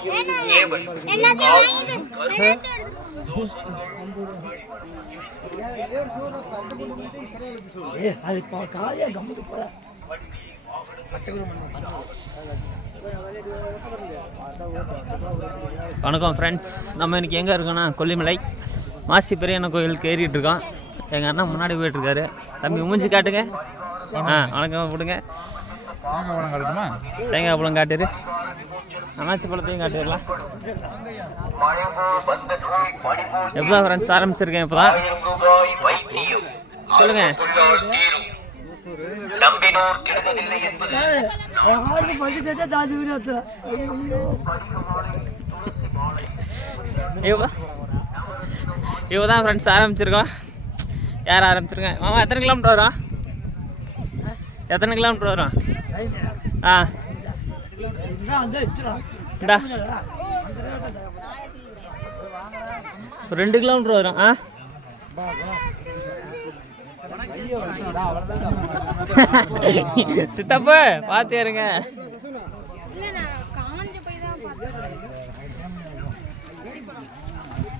வணக்கம் ஃப்ரெண்ட்ஸ், நம்ம இன்றைக்கி எங்கே இருக்கோன்னா கொல்லிமலை மாசி பெரியண்ண கோயிலுக்கு ஏறிட்டு இருக்கோம். எங்கள் அண்ணன் முன்னாடி போயிட்டுருக்காரு. தம்பி மூஞ்சி காட்டுங்க. வணக்கம் போடுங்க. தேங்காய் பழம் காட்டுரு, அனாச்சி பழத்தையும் காட்டிடலாம். எப்போதான் ஃப்ரெண்ட்ஸ் ஆரம்பிச்சிருக்கேன். இப்போதான் சொல்லுங்க. இப்போதான் ஃப்ரெண்ட்ஸ் ஆரம்பிச்சிருக்கோம். யார் ஆரம்பிச்சிருக்கேன்? மாமா எத்தனை கிலோமீட்டர் வரும்? எத்தனை கிலோமீட்டர் வரும்? இந்தா 2 கிலோமீட்டர் வரும். சித்தப்பா பார்த்து இருங்க.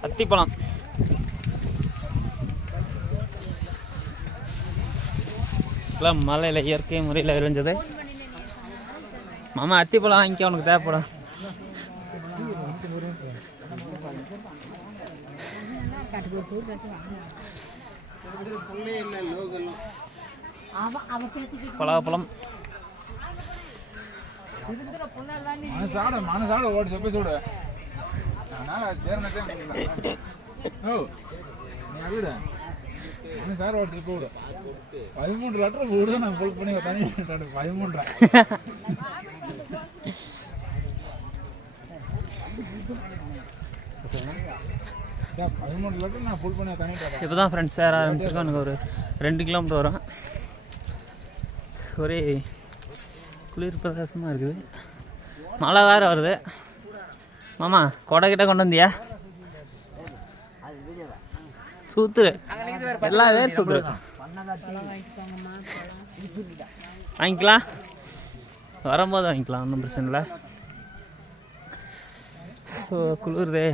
அத்திப்பழம் மலையில் இயற்கை முறையில் விளைஞ்சது. மாமா அத்திப்பழம் வாங்கிக்க, உனக்கு தேவைப்படும். பலாப்பழம் சார் ஓட்டி போடு 13 லெட்டர் போடு. நான் ஃபுல் பண்ணி தனி 13 சார் 13 லெட்டர் நான் ஃபுல் பண்ணி தனி. இப்போ தான் ஃப்ரெண்ட்ஸ் சேர ஆரம்பிச்சிருக்கோம். எனக்கு ஒரு 2 கிலோமீட்டர் வரும். ஒரே குளிர் பிரகாசமாக இருக்குது. மழை வேறு வருது. மாமா கொடை கிட்ட கொண்டு வந்தியா? சூத்துரு எல்லா பேர் சூத்துரு வாங்கிக்கலாம். வரும்போது வாங்கிக்கலாம், ஒன்றும் பிரச்சனை இல்லை. குளிருதே.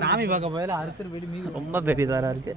சாமி பார்க்க போயில அறுத்துட்டு போயிட்டு மீன் ரொம்ப பெரியதாரா இருக்கு.